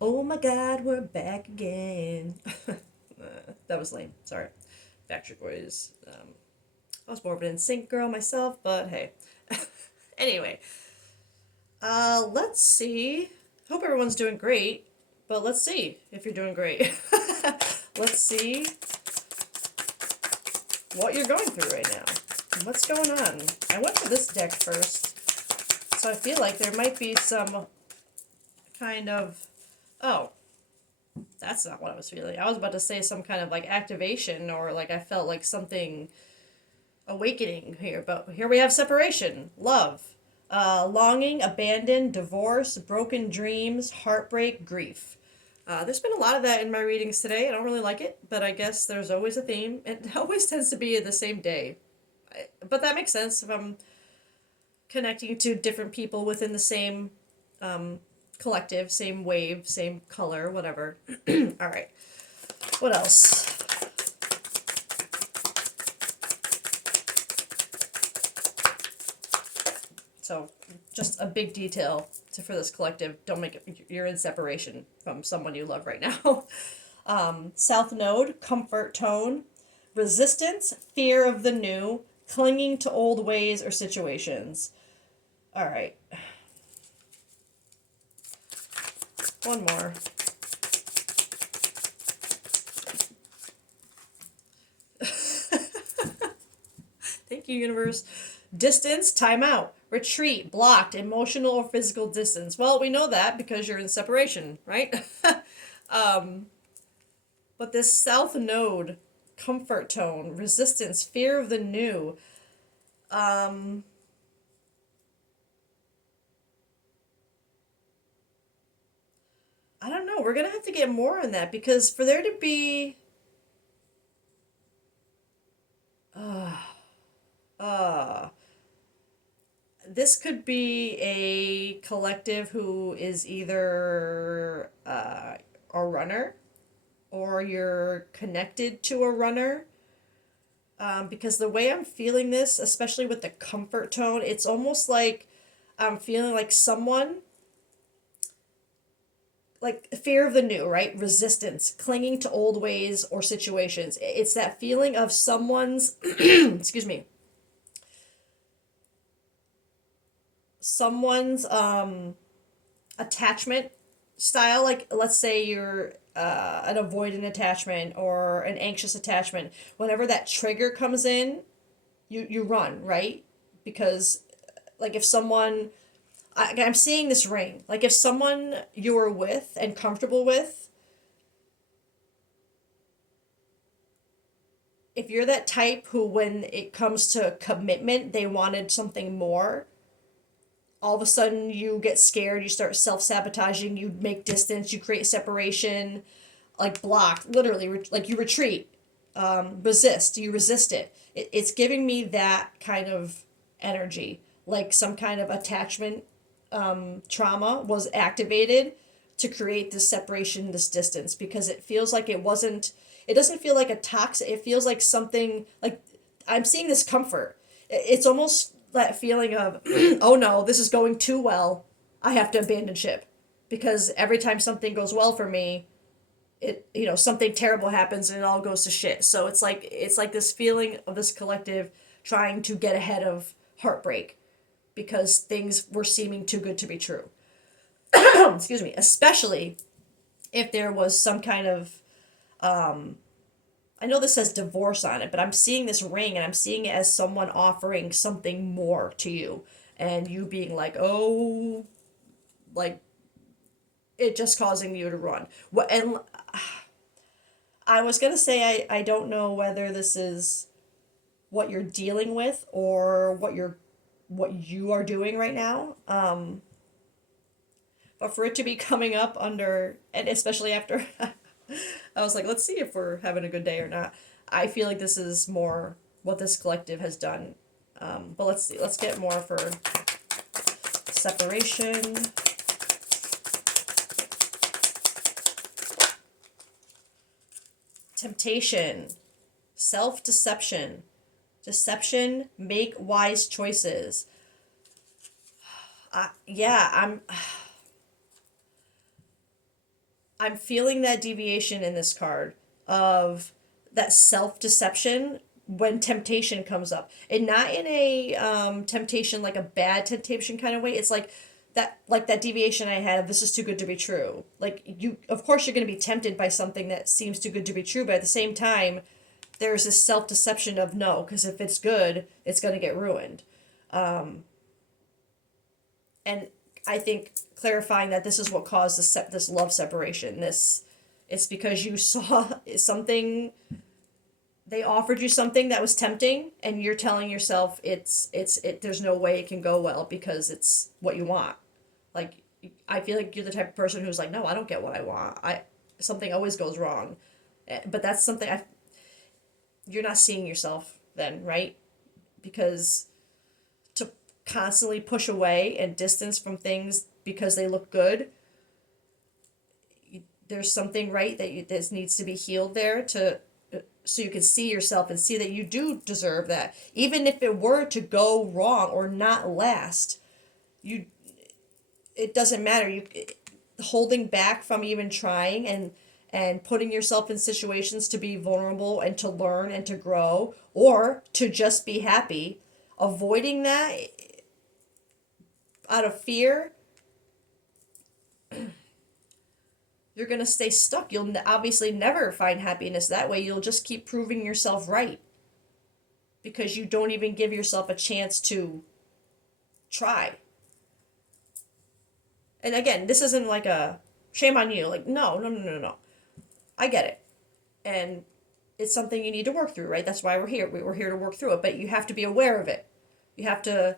Oh my God, we're back again. That was lame. Sorry. Backstreet Boys. I was more of an NSYNC girl myself, but hey. Anyway, let's see. Hope everyone's doing great, but let's see if you're doing great. Let's see what you're going through right now. What's going on? I went for this deck first, so I feel like there might be some kind of. Oh, that's not what I was feeling. I was about to say some kind of like activation or like I felt like something awakening here, but here we have separation, love, longing, abandon, divorce, broken dreams, heartbreak, grief. There's been a lot of that in my readings today. I don't really like it, but I guess there's always a theme. It always tends to be the same day. But that makes sense if I'm connecting to different people within the same collective, same wave, same color, whatever. All right. What else? So, just a big detail for this collective. Don't make it, you're in separation from someone you love right now. South Node, comfort tone, resistance, fear of the new, clinging to old ways or situations. All right, one more. Thank you, universe. Distance, timeout, retreat, blocked, emotional or physical distance. Well, we know that because you're in separation, right? But this South Node, comfort tone, resistance, fear of the new. Um, I don't know. We're gonna have to get more on that because for there to be, uh, uh, this could be a collective who is either a runner or you're connected to a runner. Because the way I'm feeling this, especially with the comfort tone, it's almost like I'm feeling like someone like fear of the new, right? Resistance, clinging to old ways or situations. It's that feeling of someone's, excuse me, someone's attachment style. Like, let's say you're an avoidant attachment or an anxious attachment. Whenever that trigger comes in, you run, right? Because, like, if someone, I'm seeing this ring, like, if someone you were with and comfortable with, if you're that type who, when it comes to commitment, they wanted something more, all of a sudden you get scared, you start self sabotaging, you make distance, you create separation, like block, literally, like you retreat, resist, you resist it. It's giving me that kind of energy, like some kind of attachment trauma was activated to create this separation, this distance, because it feels like it wasn't, it doesn't feel like a toxic, it feels like something, like I'm seeing this comfort. It's almost that feeling of, oh no, this is going too well. I have to abandon ship. Because every time something goes well for me, something terrible happens and it all goes to shit. So it's like this feeling of this collective trying to get ahead of heartbreak because things were seeming too good to be true. Excuse me, especially if there was some kind of, I know this says divorce on it, but I'm seeing this ring and I'm seeing it as someone offering something more to you and you being like, "Oh, like it just causing you to run." What and I was going to say I don't know whether this is what you're dealing with or what you are doing right now. But for it to be coming up under, and especially after I was like, let's see if we're having a good day or not. I feel like this is more what this collective has done. But let's see. Let's get more for separation. Temptation. Self deception. Deception. Make wise choices. Yeah, I'm. I'm feeling that deviation in this card of that self deception when temptation comes up, and not in a temptation like a bad temptation kind of way. It's like that deviation I had of this is too good to be true. Like you, of course, you're going to be tempted by something that seems too good to be true, but at the same time, there's this self deception of no, because if it's good, it's going to get ruined. And I think clarifying that this is what caused this love separation. It's because you saw something, they offered you something that was tempting, and you're telling yourself there's no way it can go well because it's what you want. Like, I feel like you're the type of person who's like, no, I don't get what I want. Something always goes wrong. But that's something you're not seeing yourself then, right? Because to constantly push away and distance from things because they look good, there's something, right, that needs to be healed there, to so you can see yourself and see that you do deserve that, even if it were to go wrong or not last. You It doesn't matter. You holding back from even trying and putting yourself in situations to be vulnerable and to learn and to grow, or to just be happy, avoiding that out of fear, you're going to stay stuck. You'll obviously never find happiness that way. You'll just keep proving yourself right because you don't even give yourself a chance to try. And again, this isn't like a shame on you. Like, no, no, no, no, no. I get it. And it's something you need to work through, right? That's why we're here. We're here to work through it, but you have to be aware of it. You have to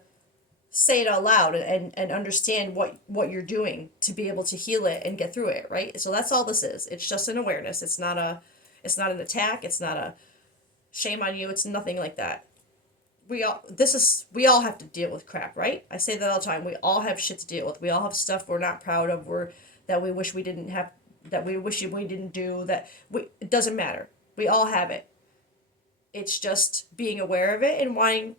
say it out loud and understand what you're doing to be able to heal it and get through it, right? So that's all this is. It's just an awareness. It's not an attack. It's not a shame on you. It's nothing like that. We all have to deal with crap, right? I say that all the time. We all have shit to deal with. We all have stuff we're not proud of, that we wish we didn't have, that we wish we didn't do, it doesn't matter. We all have it. It's just being aware of it and wanting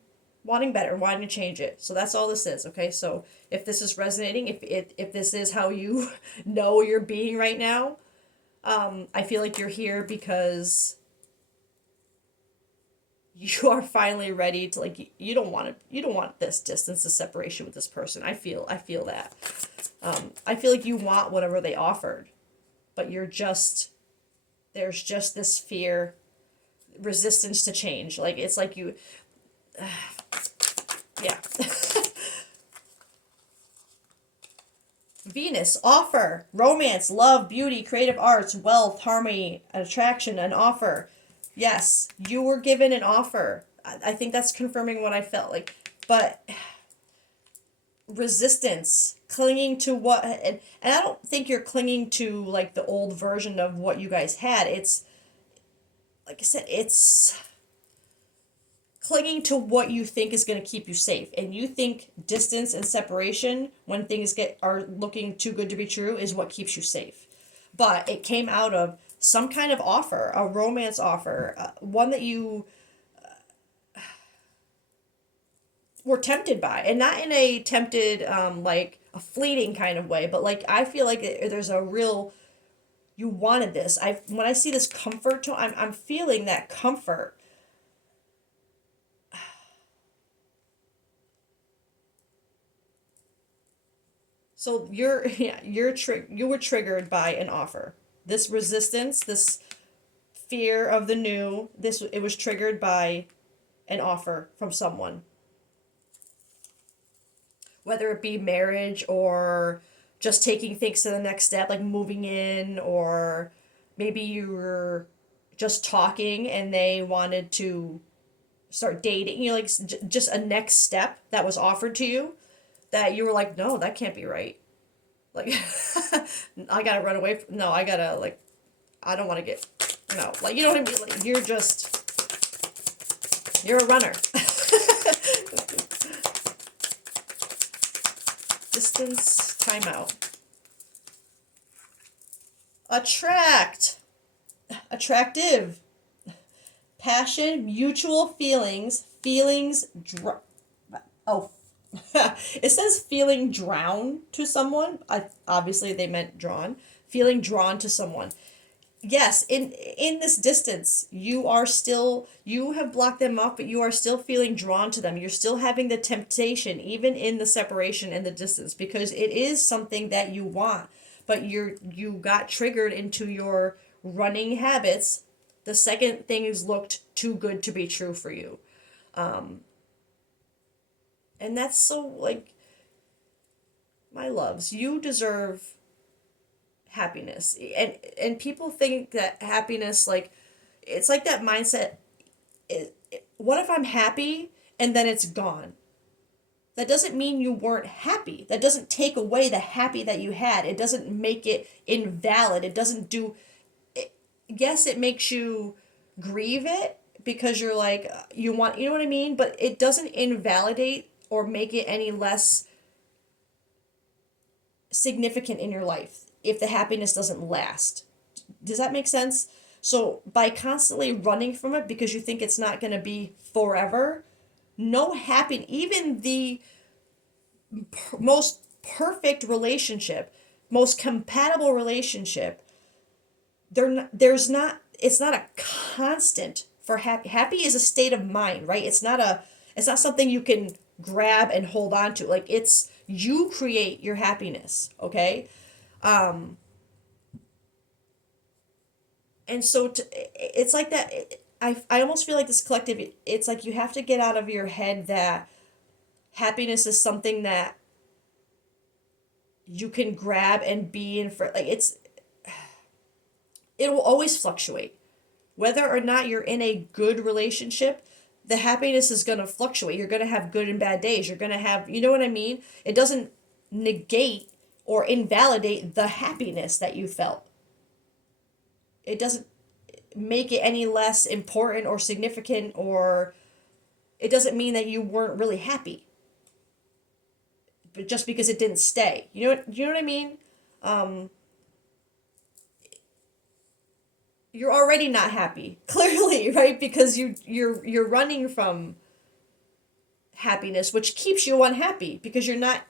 better, wanting to change it. So that's all this is, okay? So if this is resonating, if this is how you know you're being right now, I feel like you're here because you are finally ready to, like, you don't want this distance, this separation with this person. I feel that. I feel like you want whatever they offered, but there's just this fear, resistance to change. Like, it's like you, yeah. Venus, offer, romance, love, beauty, creative arts, wealth, harmony, attraction, an offer. Yes, you were given an offer. I think that's confirming what I felt like. But resistance, clinging to what, and I don't think you're clinging to like the old version of what you guys had. It's, like I said, it's clinging to what you think is going to keep you safe, and you think distance and separation when things are looking too good to be true is what keeps you safe. But it came out of some kind of offer, a romance offer, one that you were tempted by, and not in a tempted like a fleeting kind of way, but like I feel like there's a real, you wanted this. When I see this comfort tone, I'm feeling that comfort. So you were triggered by an offer. This resistance, this fear of the new, it was triggered by an offer from someone. Whether it be marriage or just taking things to the next step, like moving in, or maybe you were just talking and they wanted to start dating, like just a next step that was offered to you that you were like, no, that can't be right. Like, I gotta run away from, no, I gotta, like, I don't want to get, no, like, you know what I mean? Like, you're a runner. Distance, timeout. Attractive, passion, mutual feelings, oh, it says feeling drawn to someone. Obviously they meant drawn. feeling drawn to someone. Yes, in this distance, you have blocked them off, but you are still feeling drawn to them. You're still having the temptation, even in the separation and the distance, because it is something that you want, but you got triggered into your running habits the second things looked too good to be true for you. And that's so, like, my loves, you deserve happiness. And people think that happiness, like, it's like that mindset, what if I'm happy and then it's gone? That doesn't mean you weren't happy. That doesn't take away the happy that you had. It doesn't make it invalid. It doesn't do it. Yes, it makes you grieve it because you're like, you want, you know what I mean? But it doesn't invalidate or make it any less significant in your life if the happiness doesn't last. Does that make sense? So by constantly running from it because you think it's not going to be forever, no happy, even the most perfect relationship, most compatible relationship, there's not, it's not a constant for happy. Happy is a state of mind, right? It's not something you can grab and hold on to. Like, it's, you create your happiness, okay? And so it's like that. I almost feel like this collective, it's like you have to get out of your head that happiness is something that you can grab and be in for, like, it will always fluctuate. Whether or not you're in a good relationship, the happiness is going to fluctuate. You're going to have good and bad days. You're going to have, you know what I mean? It doesn't negate or invalidate the happiness that you felt. It doesn't make it any less important or significant, or it doesn't mean that you weren't really happy. But just because it didn't stay. You know what I mean? You're already not happy. Clearly, right? Because you're running from happiness, which keeps you unhappy because you're not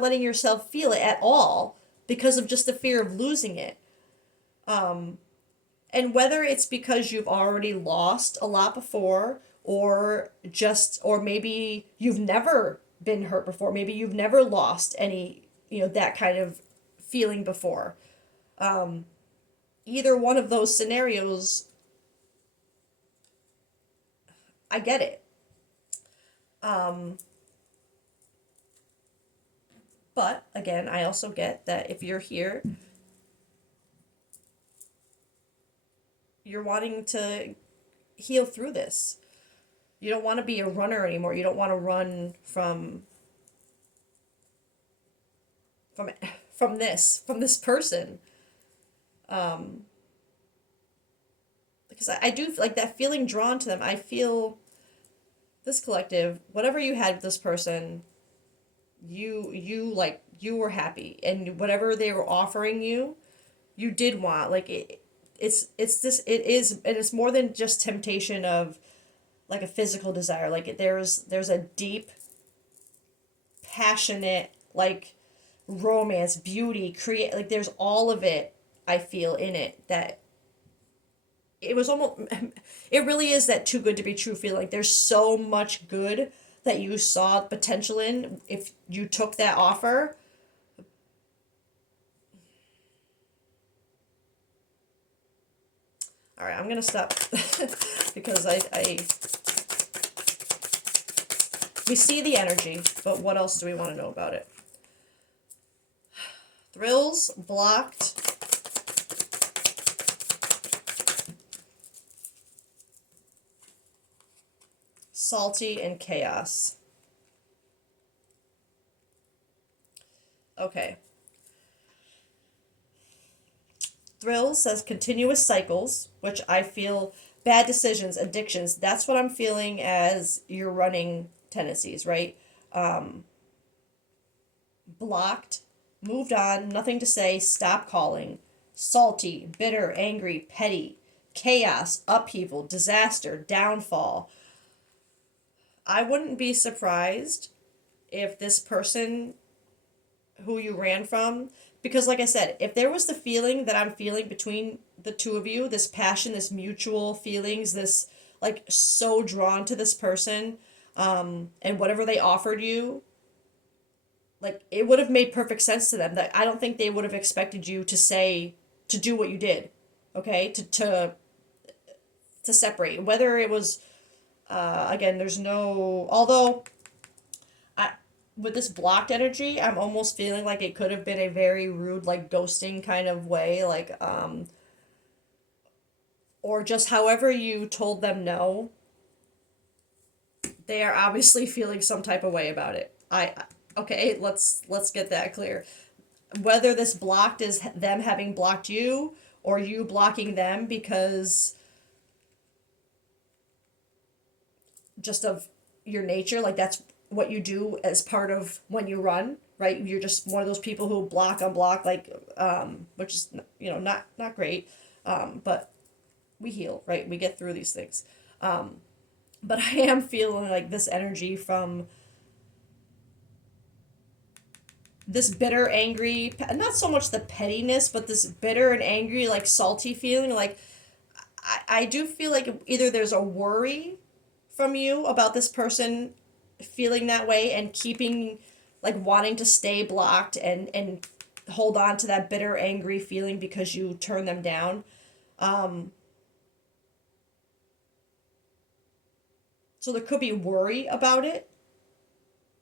letting yourself feel it at all because of just the fear of losing it. And whether it's because you've already lost a lot before, or maybe you've never been hurt before, maybe you've never lost any, that kind of feeling before. Either one of those scenarios, I get it. But again, I also get that if you're here, you're wanting to heal through this. You don't want to be a runner anymore. You don't want to run from from this person. Because I do like that feeling drawn to them. I feel this collective, whatever you had with this person, you were happy, and whatever they were offering you, you did want. Like, it's more than just temptation of like a physical desire. Like, there's a deep, passionate, like, romance, beauty, create, like, there's all of it. I feel in it that it was almost, it really is that too good to be true feeling. Like, there's so much good that you saw potential in if you took that offer. All right, I'm gonna stop because I we see the energy, but what else do we want to know about it? Thrills, blocked. Salty, and chaos. Okay. Thrills says continuous cycles, which I feel bad decisions, addictions. That's what I'm feeling as your running tendencies, right? Blocked, moved on, nothing to say, stop calling. Salty, bitter, angry, petty. Chaos, upheaval, disaster, downfall. I wouldn't be surprised if this person who you ran from Because like I said, if there was the feeling that I'm feeling between the two of you, this passion, this mutual feelings, this like so drawn to this person, and whatever they offered you, like it would have made perfect sense to them. That I don't think they would have expected you to say to do what you did, okay? To separate. Whether it was again, there's no, although I, with this blocked energy, I'm almost feeling like it could have been a very rude, like ghosting kind of way, like or just however you told them no, they are obviously feeling some type of way about it. Okay, let's get that clear. Whether this blocked is them having blocked you or you blocking them because just of your nature, like that's what you do as part of when you run, right? You're just one of those people who block unblock, like which is not great, but we heal, right? We get through these things. But I am feeling like this energy from this bitter, angry, not so much the pettiness, but this bitter and angry, like salty feeling. Like, I do feel like either there's a worry from you about this person feeling that way and keeping, like, wanting to stay blocked and hold on to that bitter, angry feeling because you turn them down. Um, so there could be worry about it,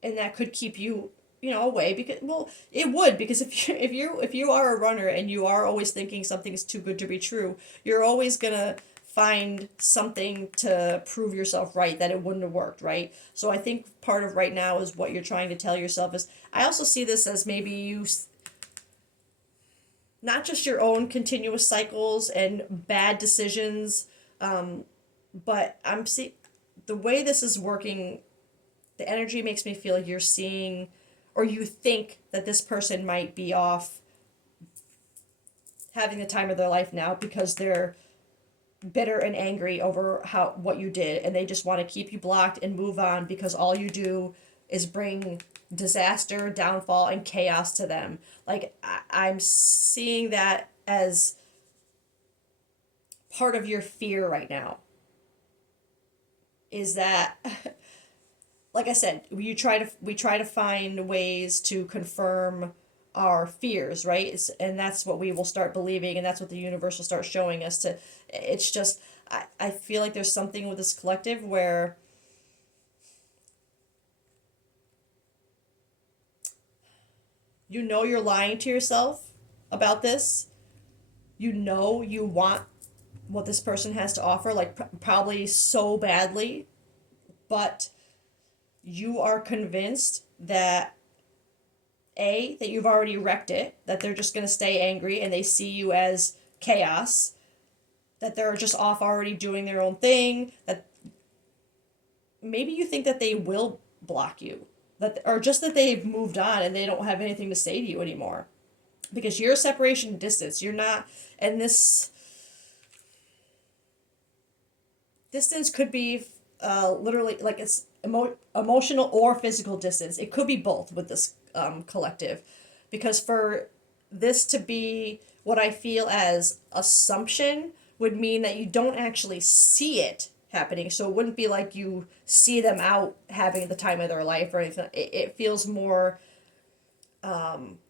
and that could keep you away because well it would because if you are a runner and you are always thinking something is too good to be true, you're always gonna find something to prove yourself right that it wouldn't have worked, right? So I think part of right now is what you're trying to tell yourself is I also see this as maybe not just your own continuous cycles and bad decisions, but I'm see the way this is working, the energy makes me feel like you're seeing or you think that this person might be off having the time of their life now because they're bitter and angry over how what you did and they just want to keep you blocked and move on because all you do is bring disaster, downfall and chaos to them. Like I'm seeing that as part of your fear right now is that like I said, we try to find ways to confirm our fears, right? And that's what we will start believing, and that's what the universe will start showing us. It's just I feel like there's something with this collective where you're lying to yourself about this. You want what this person has to offer, like probably so badly, but you are convinced that that you've already wrecked it, that they're just going to stay angry and they see you as chaos, that they're just off already doing their own thing, that maybe you think that they will block you, that or just that they've moved on and they don't have anything to say to you anymore. Because you're a separation distance. You're not, and this distance could be literally like it's emotional or physical distance. It could be both with this collective, because for this to be what I feel as assumption would mean that you don't actually see it happening. So it wouldn't be like you see them out having the time of their life or anything. It feels more like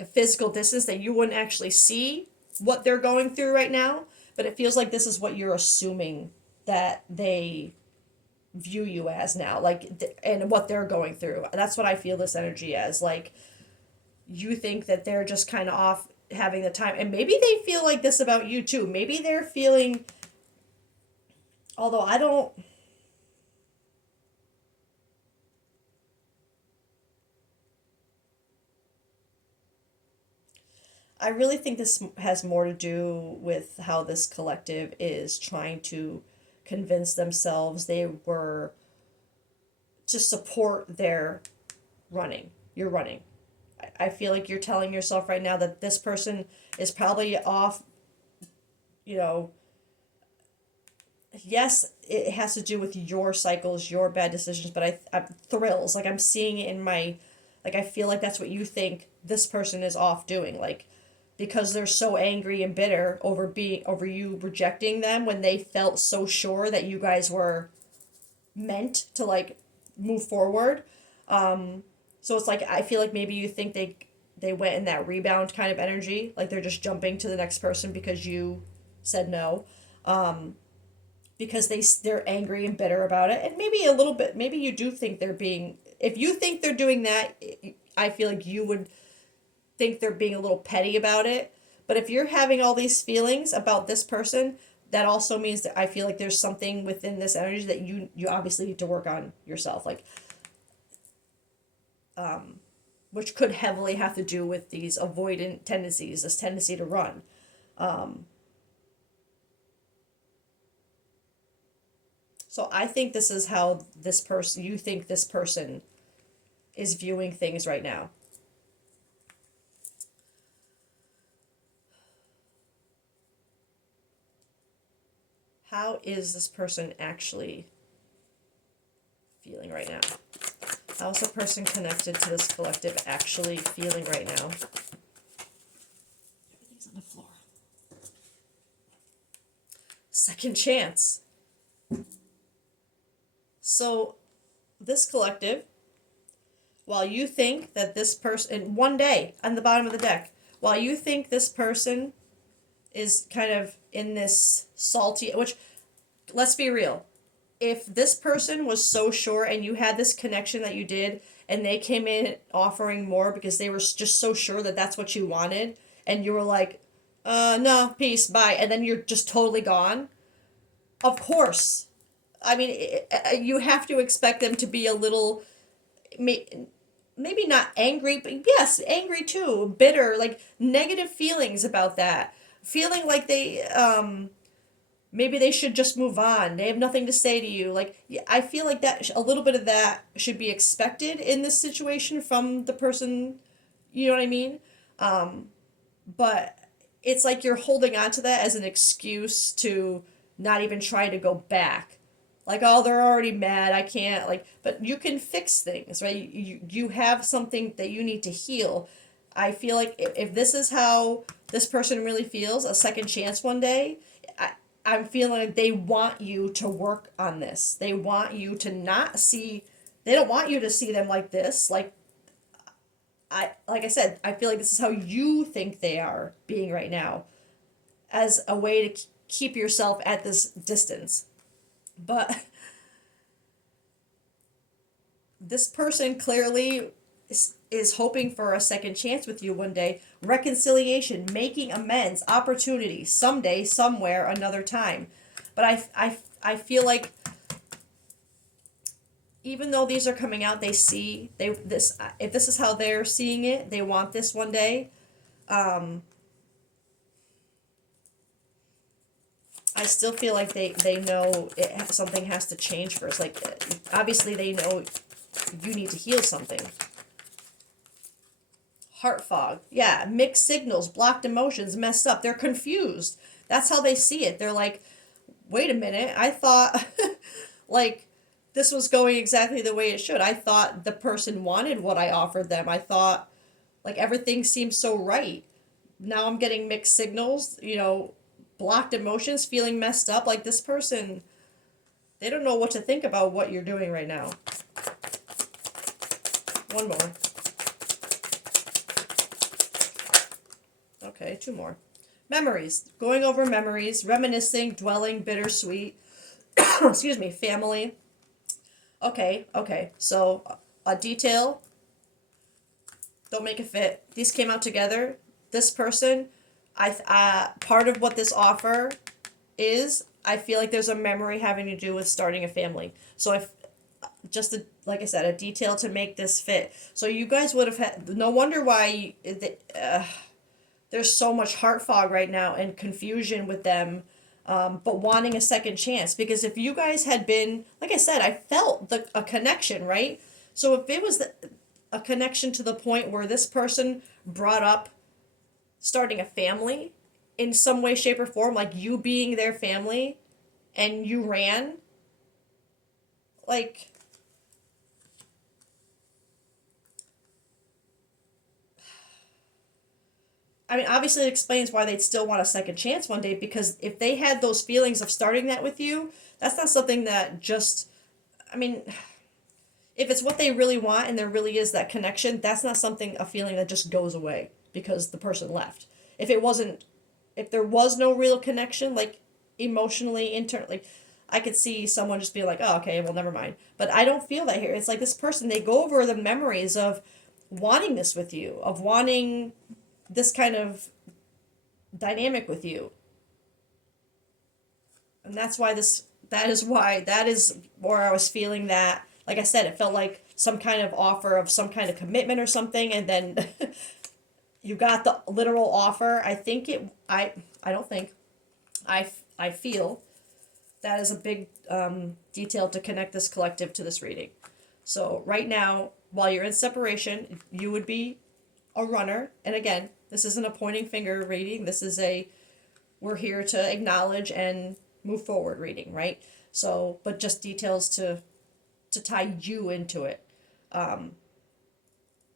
a physical distance that you wouldn't actually see what they're going through right now, but it feels like this is what you're assuming that they view you as now, like and what they're going through. That's what I feel this energy as. Like you think that they're just kind of off having the time, and maybe they feel like this about you too. Maybe they're feeling, although I really think this has more to do with how this collective is trying to convince themselves they were to support their running. You're running. I feel like you're telling yourself right now that this person is probably off, you know, yes, it has to do with your cycles, your bad decisions, but I'm thrills. Like I'm seeing it in my, Like, I feel like that's what you think this person is off doing. Like, because they're so angry and bitter over you rejecting them when they felt so sure that you guys were meant to like move forward. So it's like I feel like maybe you think they went in that rebound kind of energy, like they're just jumping to the next person because you said no, because they're angry and bitter about it, and maybe a little bit. Maybe you do think they're being. If you think they're doing that, I feel like you would think they're being a little petty about it. But if you're having all these feelings about this person, that also means that I feel like there's something within this energy that you obviously need to work on yourself, like which could heavily have to do with these avoidant tendencies, this tendency to run. So I think this is how you think this person is viewing things right now. How is this person actually feeling right now? How is the person connected to this collective actually feeling right now? Everything's on the floor. Second chance. So, this collective, while you think that this person, one day on the bottom of the deck, while you think this person is kind of in this salty, which, let's be real, if this person was so sure and you had this connection that you did and they came in offering more because they were just so sure that that's what you wanted and you were like, no, peace, bye, and then you're just totally gone, of course. I mean, you have to expect them to be a little, maybe not angry, but yes, angry too, bitter, like negative feelings about that. Feeling like maybe they should just move on. They have nothing to say to you. Like, yeah, I feel like that a little bit of that should be expected in this situation from the person. You know what I mean? But it's like you're holding on to that as an excuse to not even try to go back. Like, oh, they're already mad. I can't, like, but you can fix things, right? You have something that you need to heal. I feel like if this is how this person really feels, a second chance one day, I'm feeling like they want you to work on this. They want you to not see, they don't want you to see them like this. Like I said, I feel like this is how you think they are being right now, as a way to keep yourself at this distance. But this person clearly is hoping for a second chance with you one day, reconciliation, making amends, opportunity, someday, somewhere, another time. But I feel like even though these are coming out, they see they this if this is how they're seeing it, they want this one day. I still feel like they know something has to change first. Like, obviously they know you need to heal something. Heart fog. Yeah, mixed signals, blocked emotions, messed up. They're confused. That's how they see it. They're like, wait a minute, I thought like this was going exactly the way it should. I thought the person wanted what I offered them. I thought like everything seemed so right. Now I'm getting mixed signals, blocked emotions, feeling messed up. Like, this person, they don't know what to think about what you're doing right now. One more. Okay, two more. Memories. Going over memories, reminiscing, dwelling, bittersweet. Excuse me, family. Okay. So, a detail. Don't make it fit. These came out together. This person, part of what this offer is, I feel like there's a memory having to do with starting a family. So if like I said, a detail to make this fit. So you guys would have had no wonder why there's so much heart fog right now and confusion with them, but wanting a second chance. Because if you guys had been, like I said, I felt a connection, right? So if it was a connection to the point where this person brought up starting a family in some way, shape, or form, like you being their family, and you ran, like, I mean, obviously it explains why they'd still want a second chance one day, because if they had those feelings of starting that with you, that's not something that just, I mean, if it's what they really want and there really is that connection, that's not something, a feeling that just goes away because the person left. If it wasn't, if there was no real connection, like emotionally, internally, I could see someone just be like, oh, okay, well, never mind. But I don't feel that here. It's like this person, they go over the memories of wanting this with you, of wanting this kind of dynamic with you. And that is where I was feeling that, like I said, it felt like some kind of offer of some kind of commitment or something, and then you got the literal offer. I don't think, I feel that is a big detail to connect this collective to this reading. So right now, while you're in separation, you would be a runner. And again, this isn't a pointing finger reading. This is a, we're here to acknowledge and move forward reading, right? So, but just details to tie you into it.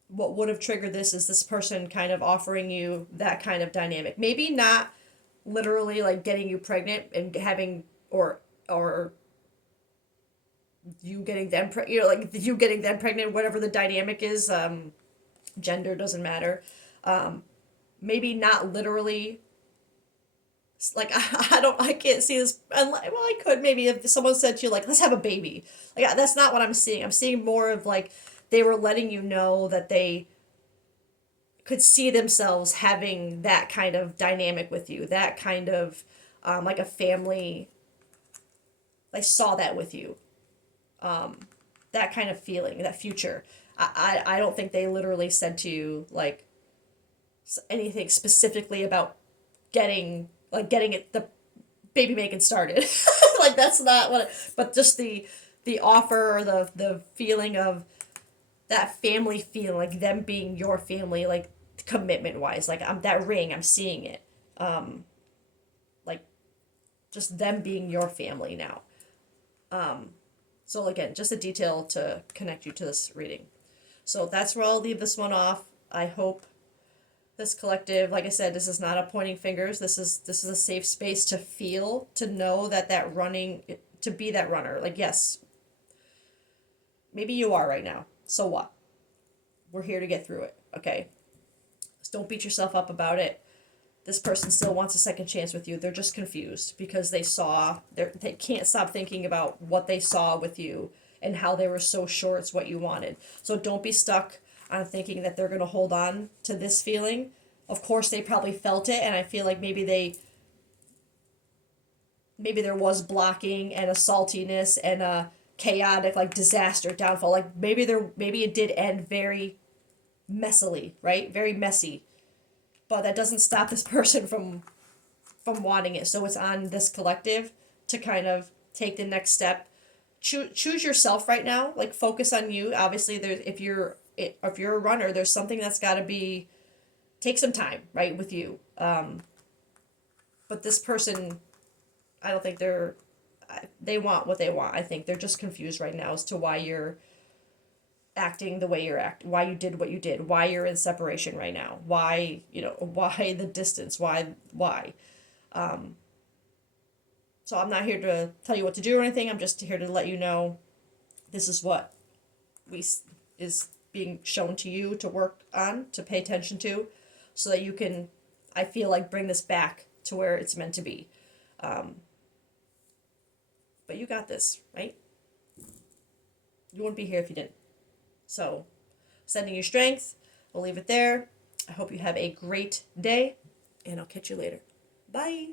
What would have triggered this is this person kind of offering you that kind of dynamic. Maybe not literally like getting you pregnant and having, or you getting them like you getting them pregnant, whatever the dynamic is. Gender doesn't matter. Maybe not literally, like I can't see this. Well, I could maybe if someone said to you like, let's have a baby. Like that's not what I'm seeing. I'm seeing more of like they were letting you know that they could see themselves having that kind of dynamic with you, that kind of like a family. I saw that with you, that kind of feeling, that future. I don't think they literally said to you like anything specifically about getting it, the baby making started. Like that's not what but just the offer, or the feeling of that family feeling, like them being your family, like commitment wise, like I'm that ring, I'm seeing it. Like just them being your family now. So again, just a detail to connect you to this reading. So that's where I'll leave this one off. I hope this collective, like I said, this is not a pointing fingers. This is a safe space to feel, to know that running, to be that runner. Like yes, maybe you are right now. So what? We're here to get through it. Okay. Just don't beat yourself up about it. This person still wants a second chance with you. They're just confused because they can't stop thinking about what they saw with you and how they were so sure it's what you wanted. So don't be stuck on thinking that they're going to hold on to this feeling. Of course they probably felt it, and I feel like maybe there was blocking and a saltiness and a chaotic like disaster downfall. Like maybe it did end very messily, right? Very messy. But that doesn't stop this person from wanting it. So it's on this collective to kind of take the next step. Choose yourself right now. Like focus on you. Obviously, there's if you're a runner, there's something that's got to be, take some time, right, with you. But this person, I don't think they want what they want. I think they're just confused right now as to why you're acting the way you're acting, why you did what you did, why you're in separation right now, why, why the distance, why. So I'm not here to tell you what to do or anything. I'm just here to let you know this is what is being shown to you to work on, to pay attention to, so that you can, I feel like, bring this back to where it's meant to be. But you got this, right? You wouldn't be here if you didn't. So, sending you strength. We'll leave it there. I hope you have a great day, and I'll catch you later. Bye.